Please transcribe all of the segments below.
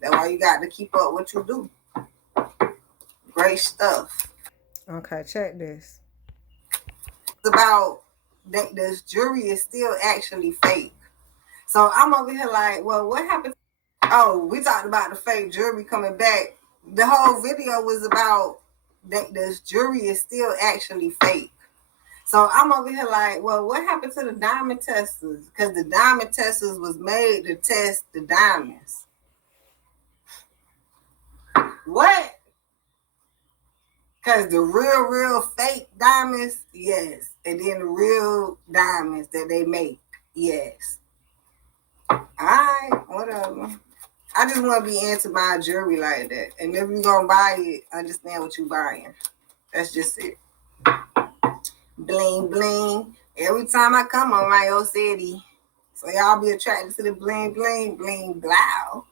That's why you got to keep up what you do. Great stuff. Okay, check this. It's about that this jury is still actually fake. So I'm over here like, well, what happened? Oh, we talked about the fake jury coming back. The whole video was about that this jury is still actually fake. So I'm over here like, well, what happened to the diamond testers? Because the diamond testers was made to test the diamonds. What? Because the real fake diamonds, yes. And then the real diamonds that they make, yes. All right, whatever. I just want to be into my jewelry like that. And if you're going to buy it, understand what you're buying. That's just it. Bling, bling. Every time I come on my old city. So y'all be attracted to the bling, bling, bling, blow.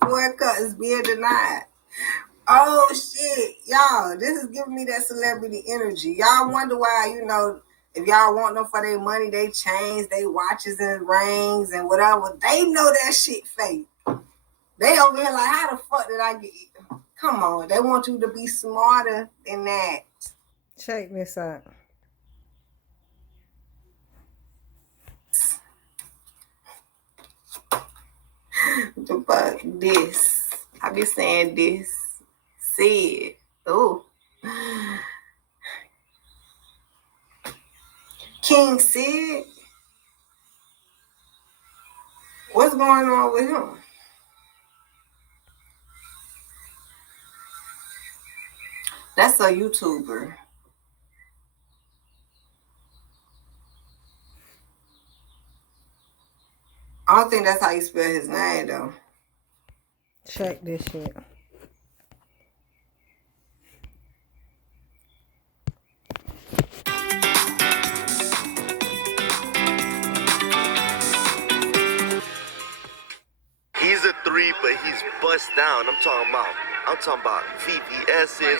4 cuts being denied. Oh, shit. Y'all, this is giving me that celebrity energy. Y'all wonder why, you know, if y'all want them for their money, they chains, they watches and rings and whatever. They know that shit fake. They over here like, how the fuck did I get it? Come on. They want you to be smarter than that. Check this out. The fuck this. I be saying this. See it. Ooh. King Sid. What's going on with him? That's a YouTuber. I don't think that's how you spell his name, though. Check this shit. He's a 3, but he's bust down. I'm talking about VVS's. 10,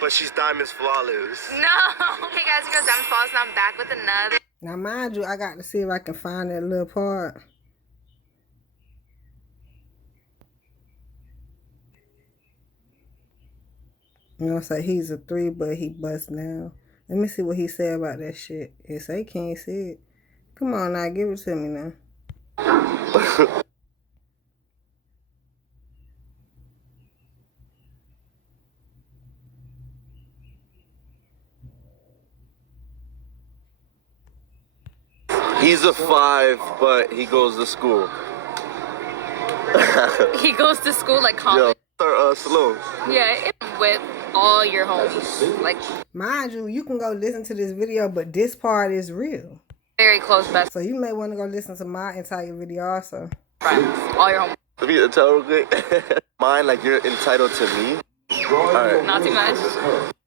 But she's diamonds flawless. no. Hey guys, you guys, Diamond Flawless, and I'm back with another. Now, mind you, I got to see if I can find that little part. You know, say he's a 3, but he bust down. Let me see what he said about that shit. It say can't see it. Come on now, give it to me now. He's a 5, but he goes to school. He goes to school like college. Yo, slow. Yeah, with all your homies. Like, mind you, you can go listen to this video, but this part is real. very close best So you may want to go listen to my entire video also. friends. All your homies. Let me tell real quick. Mine, like you're entitled to me. Alright. Not too much.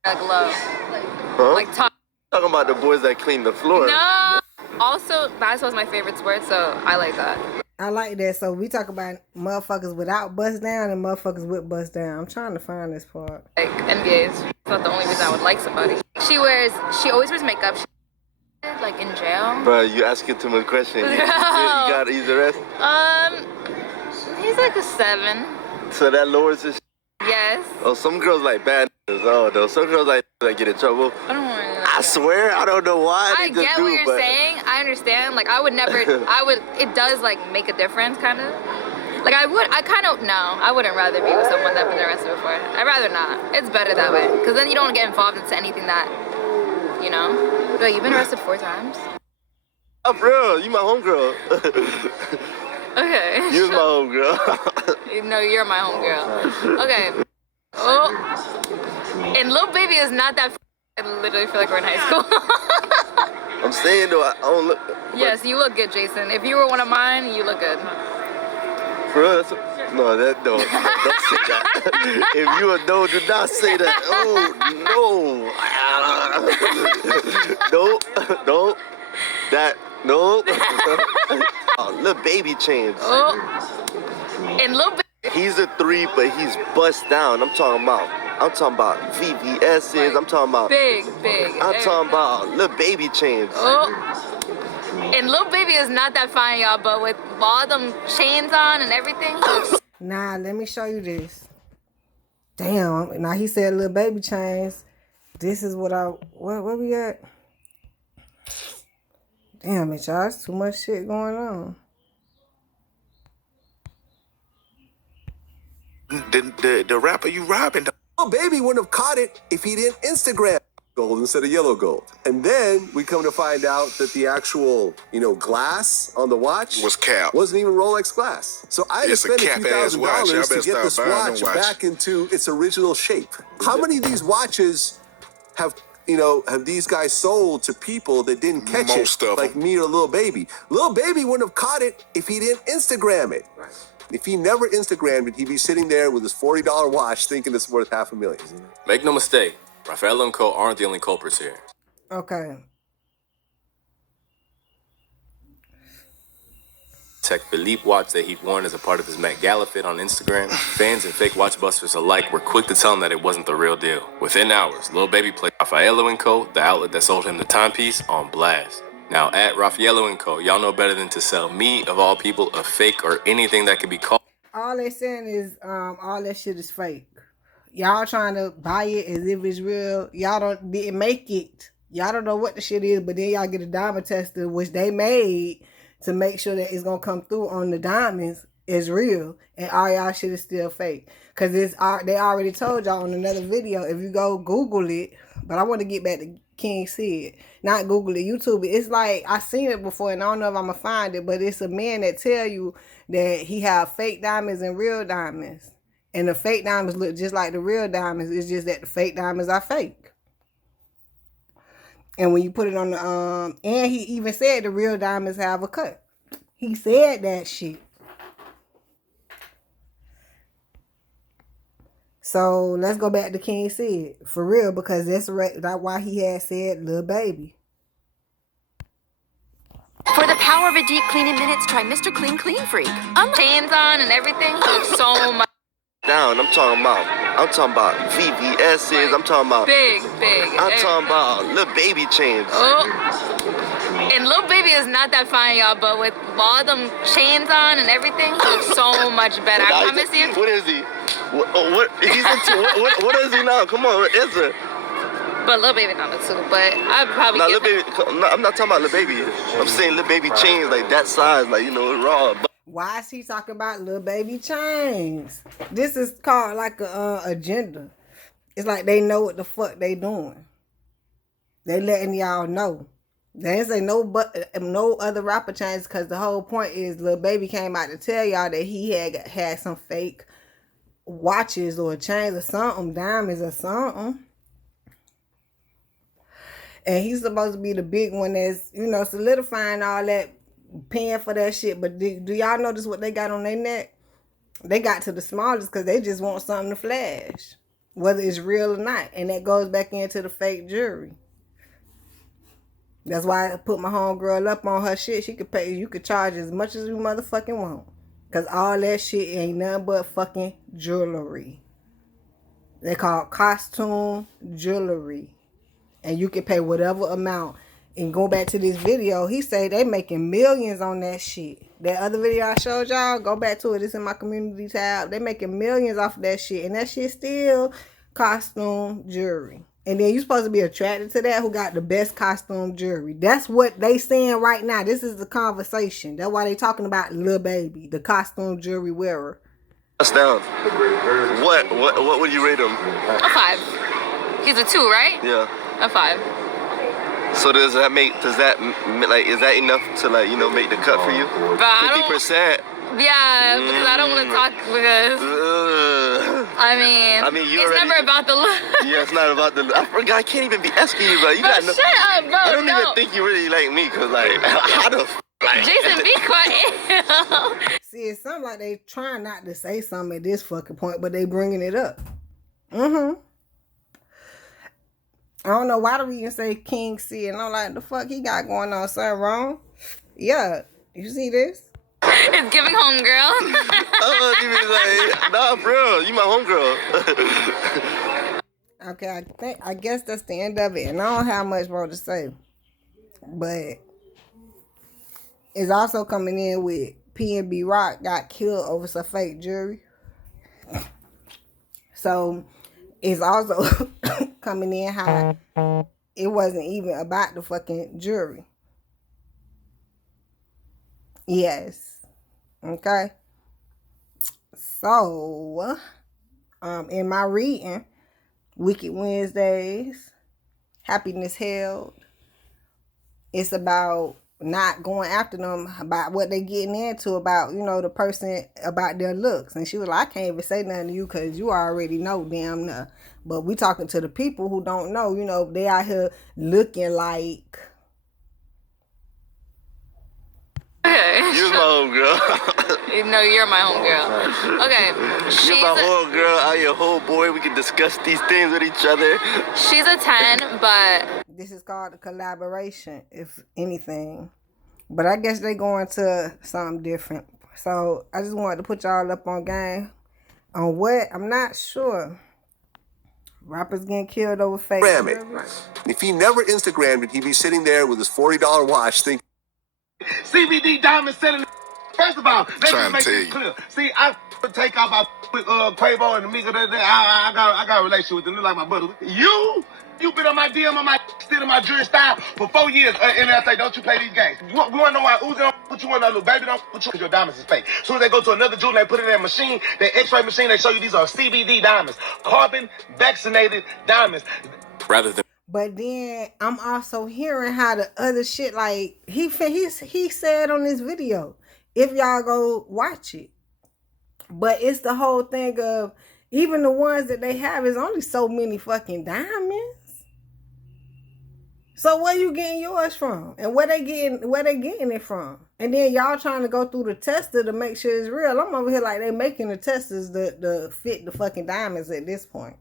Like low. Huh? Like top. Talking about the boys that clean the floor. No. Also, basketball's my favorite sport, so I like that. I like that. So we talk about motherfuckers without bust down and motherfuckers with bust down. I'm trying to find this part. Like NBA's. It's not the only reason I would like somebody. She always wears makeup. She, like in jail. Bro, you asking too much questions. You got he's the rest. He's like a 7. So that lowers his. Yes. Oh, some girls like bad. Oh, though some girls like get in trouble. I don't want to. I swear, I don't know why. I get what you're saying. I understand. Like, I would never, it does, like, make a difference, kind of. Like, I wouldn't rather be with someone that's been arrested before. I'd rather not. It's better that way. Because then you don't get involved into anything that, you know? But you've been arrested 4 times? Oh, bro, you my homegirl. Okay. You're my homegirl. No, you're my homegirl. Okay. Oh. And Lil Baby is not that. I literally feel like we're in high school. I'm saying though, I don't look. Yes, you look good, Jason. If you were one of mine, you look good. Bro, no, don't say that. If you a no, do not say that. Oh no. No. Oh, Lil Baby changed. Oh. And Lil Baby. He's a 3, but he's bust down. I'm talking about VVS's. I'm talking about big. I'm talking about Lil Baby chains. Oh. And Lil Baby is not that fine, y'all, but with all them chains on and everything. Nah, let me show you this. Damn, now he said Lil Baby chains. This is what where we at? Damn it, y'all, it's too much shit going on. The rapper you robbing. Lil Baby wouldn't have caught it if he didn't Instagram gold instead of yellow gold. And then we come to find out that the actual, glass on the watch Was cap. wasn't even Rolex glass. So I had to It's a spend a cap few ass watch. Y'all $1,000 to better get this start buying watch them watch. back into its original shape. How many of these watches have these guys sold to people that didn't catch Most it, of like them. me or Lil Baby? Lil Baby wouldn't have caught it if he didn't Instagram it. If he never Instagrammed it, he'd be sitting there with his $40 watch thinking it's worth $500,000. Make no mistake, Raphael and Co. aren't the only culprits here. Okay. Tech Philippe watch that he'd worn as a part of his Met Gala fit on Instagram, fans and fake watchbusters alike were quick to tell him that it wasn't the real deal. Within hours, Lil Baby played Raffaello & Co., the outlet that sold him the timepiece, on blast. Now, at Raffaello & Co., y'all know better than to sell me, of all people, a fake or anything that could be called. All they saying is all that shit is fake. Y'all trying to buy it as if it's real. Y'all didn't make it. Y'all don't know what the shit is, but then y'all get a diamond tester, which they made to make sure that it's gonna come through on the diamonds is real, and all y'all shit is still fake. Cause they already told y'all on another video. If you go Google it, but I want to get back to King Sid, not Google it, YouTube it. It's like I seen it before, and I don't know if I'm gonna find it, but it's a man that tell you that he have fake diamonds and real diamonds, and the fake diamonds look just like the real diamonds. It's just that the fake diamonds are fake. And when you put it on the and he even said the real diamonds have a cut. He said that shit. So let's go back to King Sid for real, because that's why he had said Lil Baby. For the power of a deep cleaning minutes, try Mr. Clean Freak. Chains on and everything. So much. Down, I'm talking about VVS's, I'm talking about Big. I'm talking about Lil Baby chains. Oh. And Lil Baby is not that fine, y'all, but with all them chains on and everything, he looks so much better. I promise you. What is he? He's into what is he now? Come on, answer. But Lil Baby kind of too, but I'd probably No, give Lil Baby. No, I'm not talking about Lil Baby. I'm saying Lil Baby chains like that size, like raw. Why is he talking about Lil Baby chains? This is called like a agenda. It's like they know what the fuck they doing. They letting y'all know. They ain't say no other rapper chains, because the whole point is Lil Baby came out to tell y'all that he had some fake watches or chains or something, diamonds or something. And he's supposed to be the big one that's, solidifying all that, paying for that shit. But do y'all notice what they got on their neck? They got to the smallest because they just want something to flash, whether it's real or not. And that goes back into the fake jewelry. That's why I put my homegirl up on her shit. She could pay, you could charge as much as you motherfucking want. Because all that shit ain't nothing but fucking jewelry. They call it costume jewelry. And you can pay whatever amount. And go back to this video, he say they making millions on that shit. That other video I showed y'all, go back to it. It's in my community tab. They making millions off of that shit. And that shit still costume jewelry. And then you supposed to be attracted to that, who got the best costume jewelry. That's what they saying right now. This is the conversation. That's why they talking about Lil Baby, the costume jewelry wearer. That's down. What would you rate him? A 5. He's a 2, right? Yeah. A 5. So is that enough to make the cut for you? But I 50%. Yeah, because I don't want to talk because I mean it's never about the look. Yeah, it's not about the look. I forgot. I can't even be asking you, bro. You Bro, got no. shut up, bro. I don't even think you really like me, cause how the Jason, be quiet. See, it sounds like they trying not to say something at this fucking point, but they bringing it up. I don't know why do we even say King C, and I'm like, the fuck he got going on? Something wrong? Yeah, you see this? It's giving homegirl. nah, bro, you my homegirl. Okay, I guess that's the end of it, and I don't have much more to say. But is also coming in with P&B Rock got killed over some fake jewelry. So it's also coming in how it wasn't even about the fucking jewelry. Yes. Okay. So, in my reading, Wicked Wednesdays, Happiness Held, it's about not going after them about what they getting into about, you know, the person, about their looks. And she was like, I can't even say nothing to you because you already know damn near. But we talking to the people who don't know, you know, they out here looking like. You're my homegirl. No, you're my homegirl. Okay. You're my homegirl. I'm your homeboy. We can discuss these things with each other. She's a 10, but... This is called a collaboration, if anything. But I guess they going to something different. So I just wanted to put y'all up on game. On what? I'm not sure. Rappers getting killed over fake. If he never Instagrammed it, he'd be sitting there with his $40 watch thinking, CBD diamond selling. First of all, let's just make this clear. See, I take off with Quavo and Amiga. I got a relationship with them. They're like my brother. You been on my DM on my still in my jury style for 4 years. And I say, don't you play these games? We want to know why Uzi don't put you on, little baby don't put you because your diamonds is fake. As soon as they go to another jeweler, they put it in their machine, their X-ray machine, they show you these are CBD diamonds, carbon vaccinated diamonds. Rather than. But then I'm also hearing how the other shit, like he said on this video, if y'all go watch it. But it's the whole thing of even the ones that they have is only so many fucking diamonds. So where you getting yours from? And where they getting it from? And then y'all trying to go through the tester to make sure it's real. I'm over here like they making the testers to fit the fucking diamonds at this point.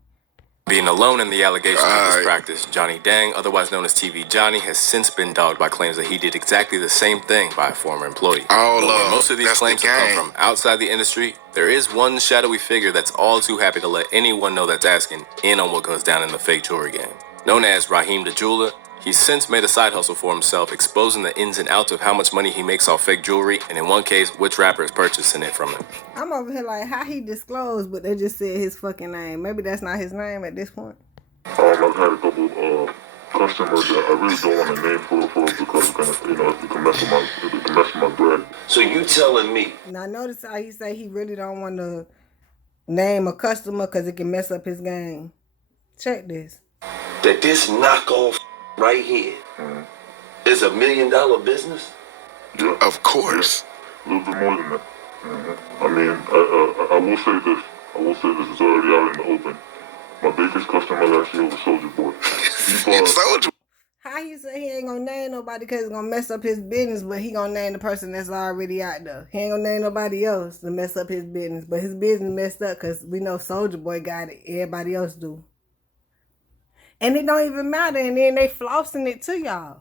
Being alone in the allegations of this practice, Johnny Dang, otherwise known as TV Johnny, has since been dogged by claims that he did exactly the same thing by a former employee. Most of these claims have come from outside the industry. There is one shadowy figure that's all too happy to let anyone know that's asking in on what goes down in the fake jewelry game. Known as Raheem the Jeweler, he's since made a side hustle for himself, exposing the ins and outs of how much money he makes off fake jewelry, and in one case, which rapper is purchasing it from him. I'm over here like, how he disclosed, but they just said his fucking name. Maybe that's not his name at this point. I've had a couple customers that I really don't want to name for because it can mess with my bread. So you telling me? Now notice how he say he really don't want to name a customer because it can mess up his game. Check this. That this knockoff right here is $1 million business? Yeah. Of course. A little bit more than that. I mean, I will say this. It's already out in the open. My biggest customer last year was Soulja Boy. Soulja. How he say he ain't gonna name nobody because it's gonna mess up his business, but he gonna name the person that's already out there. He ain't gonna name nobody else to mess up his business, but his business messed up because we know Soulja Boy got it. Everybody else do. And it don't even matter, and then they flossing it to y'all.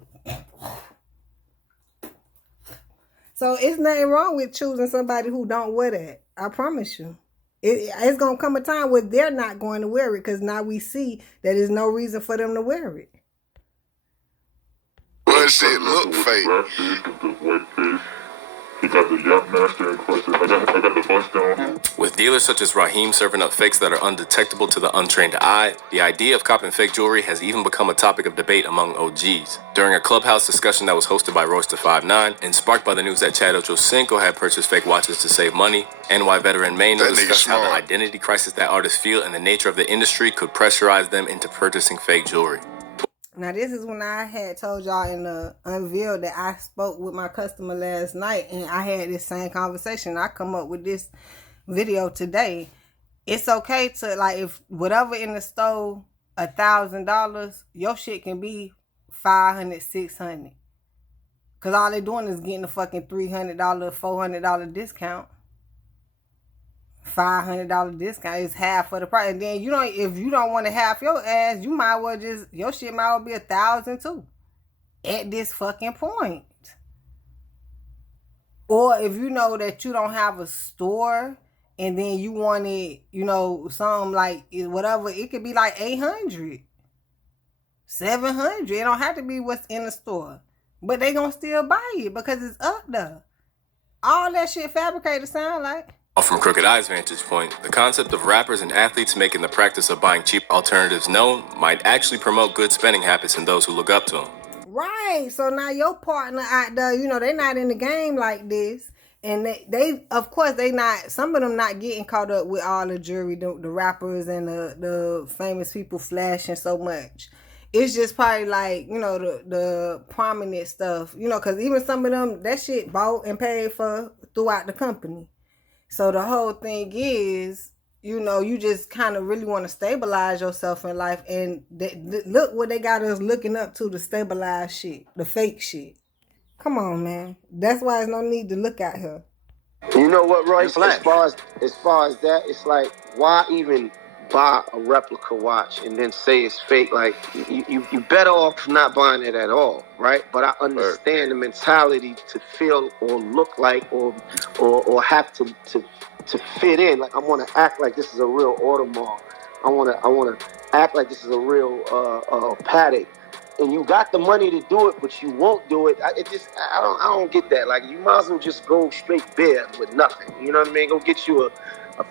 So it's nothing wrong with choosing somebody who don't wear that. I promise you. It's going to come a time where they're not going to wear it because now we see that there's no reason for them to wear it. Well, shit look fake. He got the Yap Master encrusted. I got the bust down. With dealers such as Raheem serving up fakes that are undetectable to the untrained eye, the idea of copping fake jewelry has even become a topic of debate among OGs. During a Clubhouse discussion that was hosted by Royster 59 and sparked by the news that Chad Ochocinco had purchased fake watches to save money, NY veteran Mano discussed how the identity crisis that artists feel and the nature of the industry could pressurize them into purchasing fake jewelry. Now, this is when I had told y'all in the unveil that I spoke with my customer last night and I had this same conversation. I come up with this video today. It's okay to, like, if whatever in the store, $1,000, your shit can be $500, $600. Because all they doing is getting a fucking $300, $400 discount. $500 discount is half of the price. And then if you don't want to half your ass, you might well your shit might well be $1,000 too. At this fucking point. Or if you know that you don't have a store and then you wanted, something like whatever, it could be like $800, $700. It don't have to be what's in the store. But they gonna still buy it because it's up there. All that shit fabricated sound like. From Crooked Eye's vantage point, the concept of rappers and athletes making the practice of buying cheap alternatives known might actually promote good spending habits in those who look up to them. Right. So now your partner out there, you know, they not in the game like this. And they of course, they not, some of them not getting caught up with all the jewelry, the rappers and the famous people flashing so much. It's just probably like, you know, the prominent stuff, you know, because even some of them, that shit bought and paid for throughout the company. So the whole thing is, you know, you just kind of really want to stabilize yourself in life. And look what they got us looking up to stabilize shit, the fake shit. Come on, man. That's why there's no need to look at her. You know what, Royce? As far as that, it's like, why even buy a replica watch and then say it's fake? Like, you better off not buying it at all, right? But I understand the mentality to feel or look like or have to fit in. Like, I want to act like this is a real Audemars. I want to act like this is a real Patek. And you got the money to do it, but you won't do it. I don't get that. Like, you might as well just go straight bare with nothing. You know what I mean? Go get you a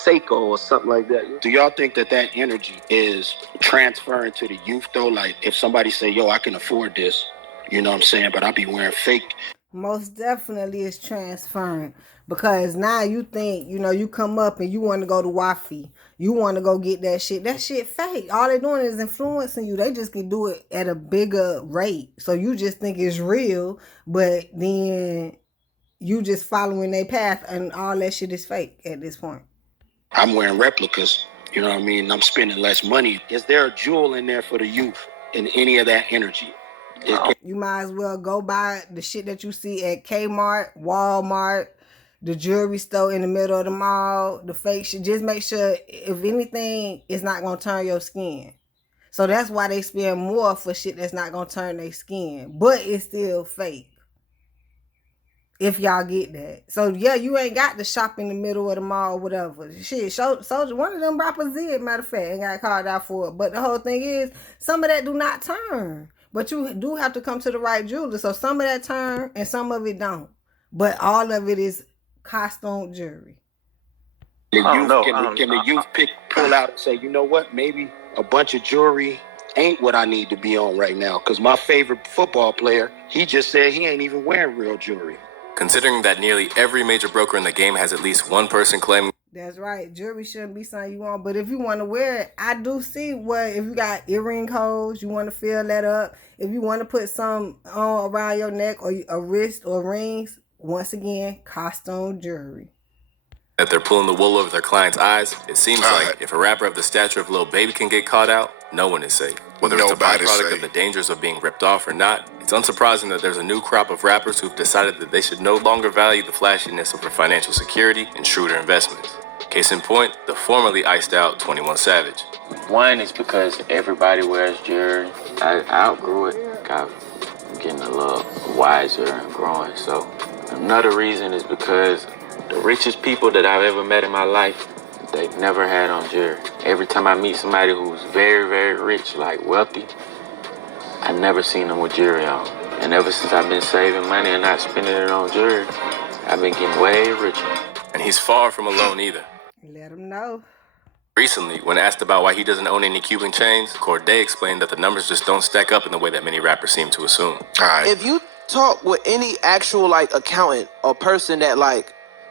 Seiko or something like that. Do y'all think that energy is transferring to the youth though? Like, if somebody say, "Yo, I can afford this," you know what I'm saying, but I be wearing fake. Most definitely it's transferring, because now you think, you know, you come up and you want to go to Wafi. You want to go get that shit. That shit fake. All they doing is influencing you. They just can do it at a bigger rate. So you just think it's real, but then you just following their path and all that shit is fake at this point. I'm wearing replicas. You know what I mean? I'm spending less money. Is there a jewel in there for the youth in any of that energy? You might as well go buy the shit that you see at Kmart, Walmart, the jewelry store in the middle of the mall, the fake shit. Just make sure, if anything, it's not going to turn your skin. So that's why they spend more for shit that's not going to turn their skin. But it's still fake. If y'all get that. So yeah, you ain't got to shop in the middle of the mall, whatever. Shit, Soldier, one of them rappers did, matter of fact, and got called out for it. But the whole thing is, some of that do not turn. But you do have to come to the right jeweler. So some of that turn and some of it don't. But all of it is costume jewelry. Can the youth pull out and say, you know what, maybe a bunch of jewelry ain't what I need to be on right now? Because my favorite football player, he just said he ain't even wearing real jewelry. Considering that nearly every major broker in the game has at least one person claiming. That's right. Jewelry shouldn't be something you want. But if you want to wear it, I do see what, if you got earring holes, you want to fill that up. If you want to put some on around your neck or a wrist or rings, once again, costume jewelry. That they're pulling the wool over their clients' eyes, it seems like if a rapper of the stature of Lil Baby can get caught out, no one is safe. Whether it's a byproduct of the dangers of being ripped off or not, it's unsurprising that there's a new crop of rappers who've decided that they should no longer value the flashiness of their financial security and shrewder investments. Case in point, the formerly iced out 21 Savage. One is because everybody wears jewelry. I outgrew it. I'm getting a little wiser and growing. So another reason is because the richest people that I've ever met in my life, they never had on jewelry. Every time I meet somebody who's very, very rich, like wealthy, I've never seen them with jewelry on. And ever since I've been saving money and not spending it on jewelry, I've been getting way richer. And he's far from alone either. Let him know. Recently, when asked about why he doesn't own any Cuban chains, Corday explained that the numbers just don't stack up in the way that many rappers seem to assume. If you talk with any actual accountant or person that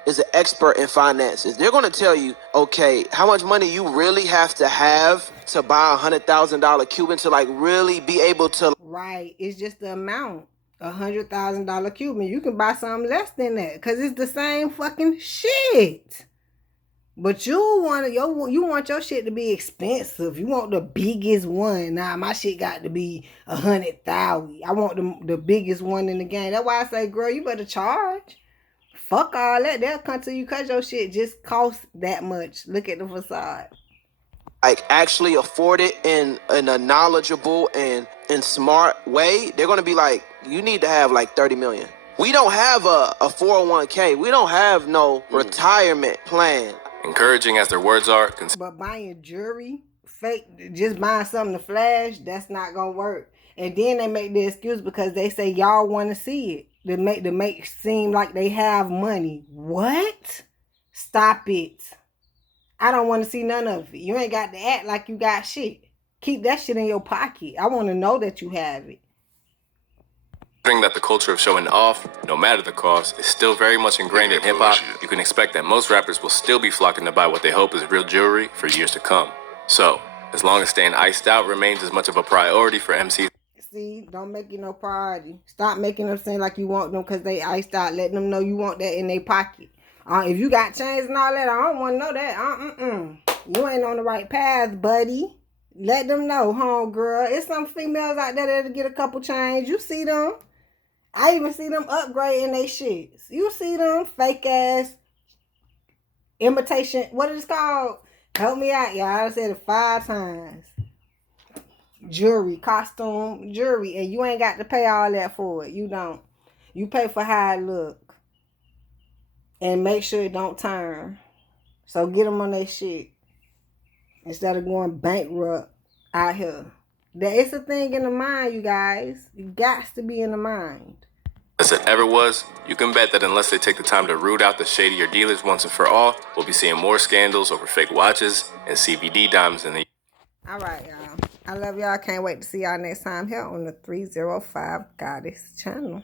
is an expert in finances, they're going to tell you, okay, how much money you really have to buy $100,000 Cuban to really be able to. Right. It's just the amount. $100,000 Cuban. You can buy something less than that because it's the same fucking shit. But you want your shit to be expensive. You want the biggest one. Nah, my shit got to be 100,000. I want the biggest one in the game. That's why I say, girl, you better charge. Fuck all that. They'll come to you because your shit just costs that much. Look at the facade. Actually afford it in a knowledgeable and smart way. They're going to be like, you need to have 30 million. We don't have a 401k. We don't have no retirement plan. Encouraging as their words are. But buying jewelry, fake, just buying something to flash, that's not going to work. And then they make the excuse because they say y'all want to see it. They make seem like they have money. What? Stop it. I don't want to see none of it. You ain't got to act like you got shit. Keep that shit in your pocket. I want to know that you have it. That the culture of showing off, no matter the cost, is still very much ingrained in hip-hop, you can expect that most rappers will still be flocking to buy what they hope is real jewelry for years to come. So, as long as staying iced out remains as much of a priority for MCs. See, don't make it no priority. Stop making them seem like you want them because they iced out. Letting them know you want that in their pocket. If you got chains and all that, I don't want to know that. You ain't on the right path, buddy. Let them know, homegirl. It's some females out there that'll get a couple chains. You see them. I even see them upgrading their shits. You see them fake ass imitation. What is it called? Help me out, y'all. I said it 5 times. Jewelry, costume, jewelry, and you ain't got to pay all that for it. You don't. You pay for how it look. And make sure it don't turn. So get them on that shit. Instead of going bankrupt out here. It's a thing in the mind, you guys. You got to be in the mind. As it ever was, you can bet that unless they take the time to root out the shadier dealers once and for all, we'll be seeing more scandals over fake watches and CBD diamonds in the... All right, y'all. I love y'all. Can't wait to see y'all next time here on the 305 Goddess channel.